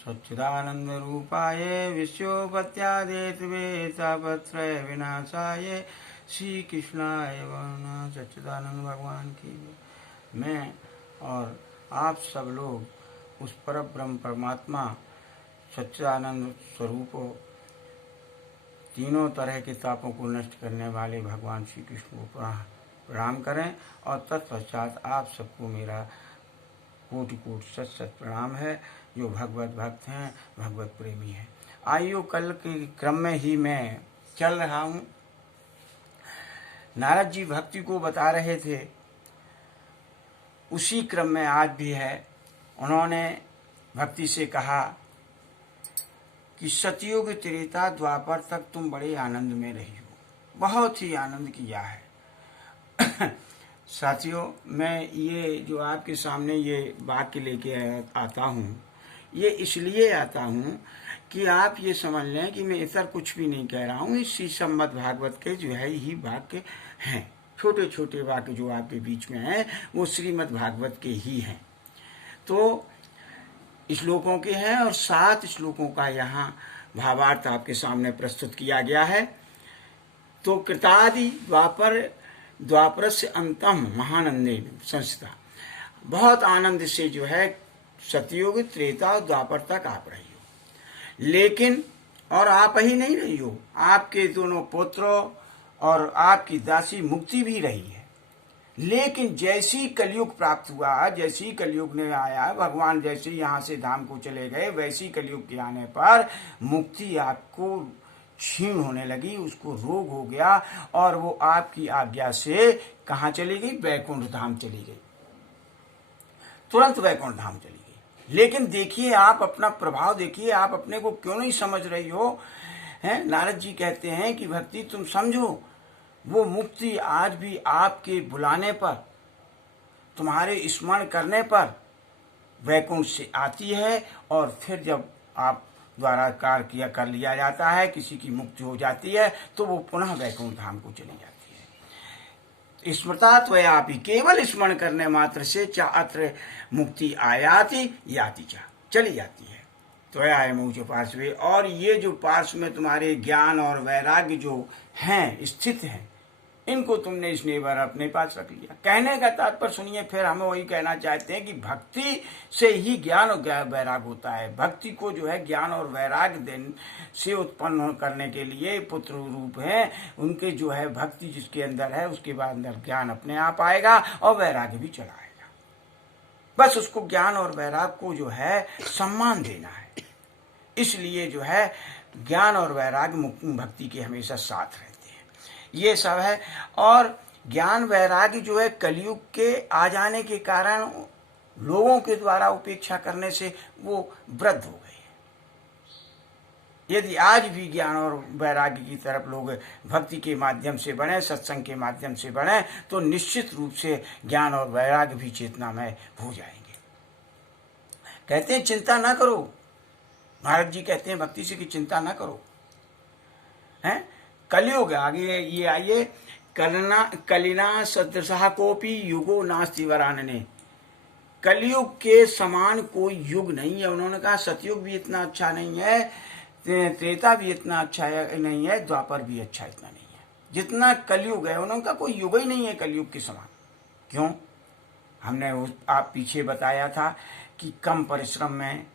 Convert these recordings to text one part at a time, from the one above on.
सच्चिदानंद रूपाय विश्वोपत्यादेतवे तापत्रय विनाशाय श्री कृष्णाय वर्ण सच्चिदानंद भगवान की। मैं और आप सब लोग उस पर ब्रह्म परमात्मा सच्चिदानंद स्वरूप तीनों तरह के तापों को नष्ट करने वाले भगवान श्री कृष्ण को प्रणाम करें और तत्पश्चात आप सबको मेरा कोटि कोटि सत सत प्रणाम है जो भगवत भक्त हैं, भगवत प्रेमी हैं। आइयो कल के क्रम में ही मैं चल रहा हूँ। नारद जी भक्ति को बता रहे थे, उसी क्रम में आज भी है। उन्होंने भक्ति से कहा कि सतयुग त्रेता द्वापर तक तुम बड़े आनंद में रही हो, बहुत ही आनंद किया है। साथियों, मैं ये जो आपके सामने ये वाक्य लेके आता हूँ, ये इसलिए आता हूँ कि आप ये समझ लें कि मैं इतर कुछ भी नहीं कह रहा हूँ। इसी सम्मत भागवत के जो है ही वाक्य हैं, छोटे छोटे वाक्य जो आपके बीच में हैं वो श्रीमद् भागवत के ही हैं। तो श्लोकों के हैं और 7 श्लोकों का यहाँ भावार्थ आपके सामने प्रस्तुत किया गया है। तो कृतादि द्वापर से अंतम महानंदे संस्था, बहुत आनंद से जो है सतयुग त्रेता द्वापर तक आप रही हो। लेकिन और आप ही नहीं रही हो, आपके दोनों पुत्रों और आपकी दासी मुक्ति भी रही है। लेकिन जैसी कलयुग प्राप्त हुआ, जैसी कलयुग ने आया, भगवान जैसे यहाँ से धाम को चले गए, वैसी कलयुग के आने पर मुक्ति आपको क्षीण होने लगी, उसको रोग हो गया और वो आपकी आज्ञा से कहाँ चली गई? वैकुंठ धाम चली गई, तुरंत वैकुंठ धाम चली गई। लेकिन देखिए, आप अपना प्रभाव देखिए, आप अपने को क्यों नहीं समझ रही हो? हैं? नारद जी कहते हैं कि भक्ति तुम समझो, वो मुक्ति आज भी आपके बुलाने पर, तुम्हारे स्मरण करने पर वैकुंठ से आती है। और फिर जब आप द्वारा कार्य किया कर लिया जाता है, किसी की मुक्ति हो जाती है, तो वो पुनः वैकुंठ धाम को चली जाती है। स्मृता त्वयापि, केवल स्मरण करने मात्र से चात्र मुक्ति आयाति याति चा, चली जाती है। त्वया मुझ पार्श्वे, और ये जो पार्श्व में तुम्हारे ज्ञान और वैराग्य जो हैं स्थित हैं, इनको तुमने स्नेह भर अपने पास रख लिया। कहने का तात्पर्य सुनिए, फिर हम वही कहना चाहते हैं कि भक्ति से ही ज्ञान और वैराग होता है। भक्ति को जो है ज्ञान और वैराग देने से उत्पन्न करने के लिए पुत्र रूप हैं, उनके जो है भक्ति जिसके अंदर है उसके बाद अंदर ज्ञान अपने आप आएगा और वैराग्य भी चला आएगा। बस उसको ज्ञान और वैराग को जो है सम्मान देना है। इसलिए जो है ज्ञान और वैराग भक्ति के हमेशा साथ रहते हैं। ये सब है। और ज्ञान वैराग्य जो है कलयुग के आ जाने के कारण लोगों के द्वारा उपेक्षा करने से वो वृद्ध हो गए। यदि आज भी ज्ञान और वैराग्य की तरफ लोग भक्ति के माध्यम से बढ़े, सत्संग के माध्यम से बढ़े, तो निश्चित रूप से ज्ञान और वैराग्य भी चेतनामय हो जाएंगे। कहते हैं चिंता ना करो, नारद जी कहते हैं भक्ति से कि चिंता ना करो। हैं? कलयुग आगे ये आइए, कलिना सदृशः कोपि युगो नास्ति वरानने, कलयुग के समान कोई युग नहीं है। उन्होंने कहा सतयुग भी इतना अच्छा नहीं है, त्रेता भी इतना अच्छा नहीं है, द्वापर भी अच्छा इतना नहीं है जितना कलयुग है। उन्होंने कहा कोई युग ही नहीं है कलयुग के समान। क्यों? हमने आप पीछे बताया था कि कम परिश्रम में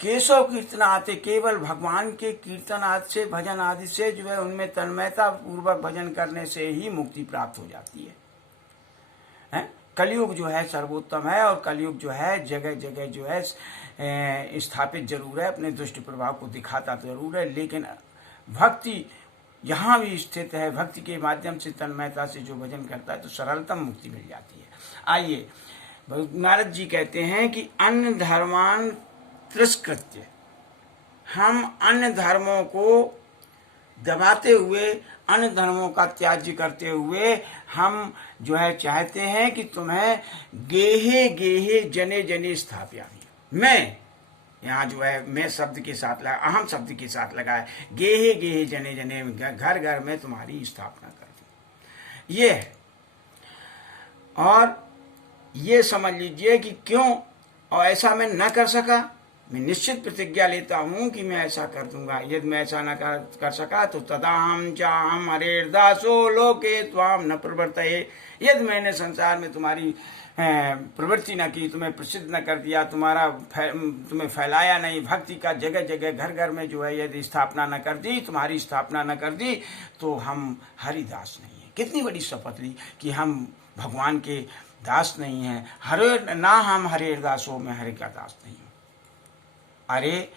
केशव कीर्तन आते, केवल भगवान के कीर्तन आदि से, भजन आदि से जो है उनमें तन्मयता पूर्वक भजन करने से ही मुक्ति प्राप्त हो जाती है। कलयुग जो है सर्वोत्तम है और कलयुग जो है जगह जगह जो है स्थापित जरूर है, अपने दुष्ट प्रभाव को दिखाता जरूर है, लेकिन भक्ति यहाँ भी स्थित है। भक्ति के माध्यम से तन्मयता से जो भजन करता है तो सरलतम मुक्ति मिल जाती है। आइए, नारद जी कहते हैं कि अन्य धर्मान तिरस्कृत्य, हम अन्य धर्मों को दबाते हुए, अन्य धर्मों का त्याज्य करते हुए हम जो है चाहते हैं कि तुम्हें गेहे गेहे जने जने स्थापयामि। मैं यहाँ जो है मैं शब्द के साथ लगा, अहम शब्द के साथ लगा है, गेहे गेहे जने जने, घर घर में तुम्हारी स्थापना कर दी। ये है। और ये समझ लीजिए कि क्यों और ऐसा मैं न कर सका, मैं निश्चित प्रतिज्ञा लेता हूं कि मैं ऐसा कर दूंगा। यदि मैं ऐसा न कर सका तो तदाहम चाहम हरेर्दासो लोके त्वाम न प्रवर्तये। यदि मैंने संसार में तुम्हारी प्रवृत्ति न की, तुम्हें प्रसिद्ध न कर दिया, तुम्हें फैलाया नहीं, भक्ति का जगह जगह घर घर में जो है यदि स्थापना न कर दी, तुम्हारी स्थापना न कर दी, तो हम हरिदास नहीं है। कितनी बड़ी शपथ ली कि हम भगवान के दास नहीं हैं। हरे ना हम हरेर्दास हो, मैं हरे का दास नहीं हूं। अरे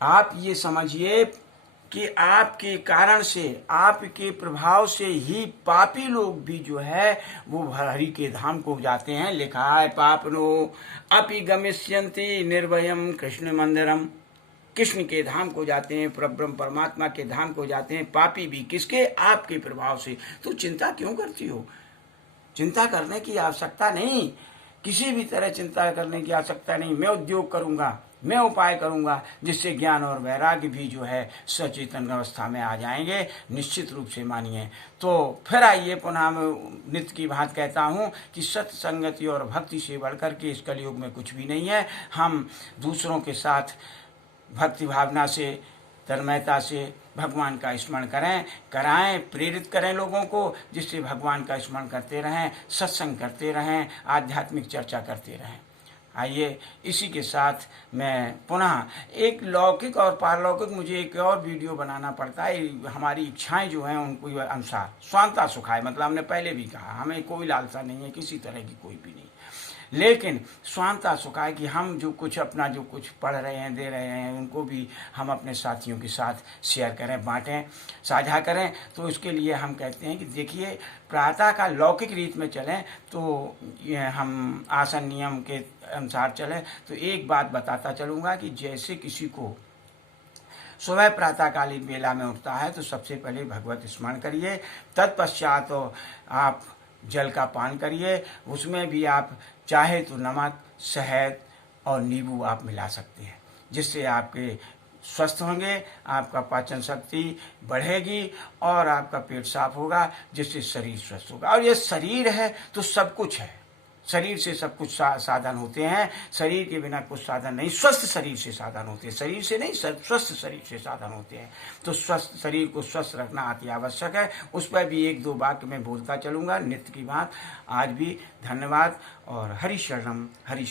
आप ये समझिए कि आपके कारण से, आपके प्रभाव से ही पापी लोग भी जो है वो हरि के धाम को जाते हैं। लिखा है पापनो अपि गमिष्यन्ति निर्भयम कृष्ण मंदिरम। कृष्ण के धाम को जाते हैं, परब्रह्म परमात्मा के धाम को जाते हैं पापी भी। किसके? आपके प्रभाव से। तो चिंता क्यों करती हो? चिंता करने की आवश्यकता नहीं, किसी भी तरह चिंता करने की आवश्यकता नहीं। मैं उद्योग करूंगा, मैं उपाय करूंगा जिससे ज्ञान और वैराग्य भी जो है सचेतन अवस्था में आ जाएंगे, निश्चित रूप से मानिए। तो फिर आइए पुनः मैं नित्य की बात कहता हूं कि सत्संगति और भक्ति से बढ़कर के इस कलयुग में कुछ भी नहीं है। हम दूसरों के साथ भक्ति भावना से, तन्मयता से भगवान का स्मरण कराएं, प्रेरित करें लोगों को, जिससे भगवान का स्मरण करते रहें, सत्संग करते रहें, आध्यात्मिक चर्चा करते रहें। आइए इसी के साथ मैं पुनः एक लौकिक और पारलौकिक, मुझे एक और वीडियो बनाना पड़ता है। हमारी इच्छाएं जो हैं उनको अनुसार स्वांता सुखाए, मतलब हमने पहले भी कहा हमें कोई लालसा नहीं है, किसी तरह की कोई भी नहीं, लेकिन स्वांता सुखाए कि हम जो कुछ अपना जो कुछ पढ़ रहे हैं, दे रहे हैं, उनको भी हम अपने साथियों के साथ शेयर करें, बांटें, साझा करें। तो इसके लिए हम कहते हैं कि देखिए प्रातः का लौकिक रीत में चलें तो हम आसन नियम के अनुसार चलें। तो एक बात बताता चलूँगा कि जैसे किसी को सुबह प्रातःकालीन बेला में उठता है तो सबसे पहले भगवत स्मरण करिए, तत्पश्चात तो आप जल का पान करिए। उसमें भी आप चाहे तो नमक, शहद और नींबू आप मिला सकते हैं, जिससे आपके स्वस्थ होंगे, आपका पाचन शक्ति बढ़ेगी और आपका पेट साफ होगा, जिससे शरीर स्वस्थ होगा। और ये शरीर है तो सब कुछ है, शरीर से सब कुछ साधन होते हैं, शरीर के बिना कुछ साधन नहीं। स्वस्थ शरीर से साधन होते हैं, शरीर से नहीं, स्वस्थ शरीर से साधन होते हैं। तो स्वस्थ शरीर को स्वस्थ रखना अति आवश्यक है। उस पर भी एक दो वाक्य मैं बोलता चलूँगा, नित्य की बात। आज भी धन्यवाद और हरि शरणम हरि।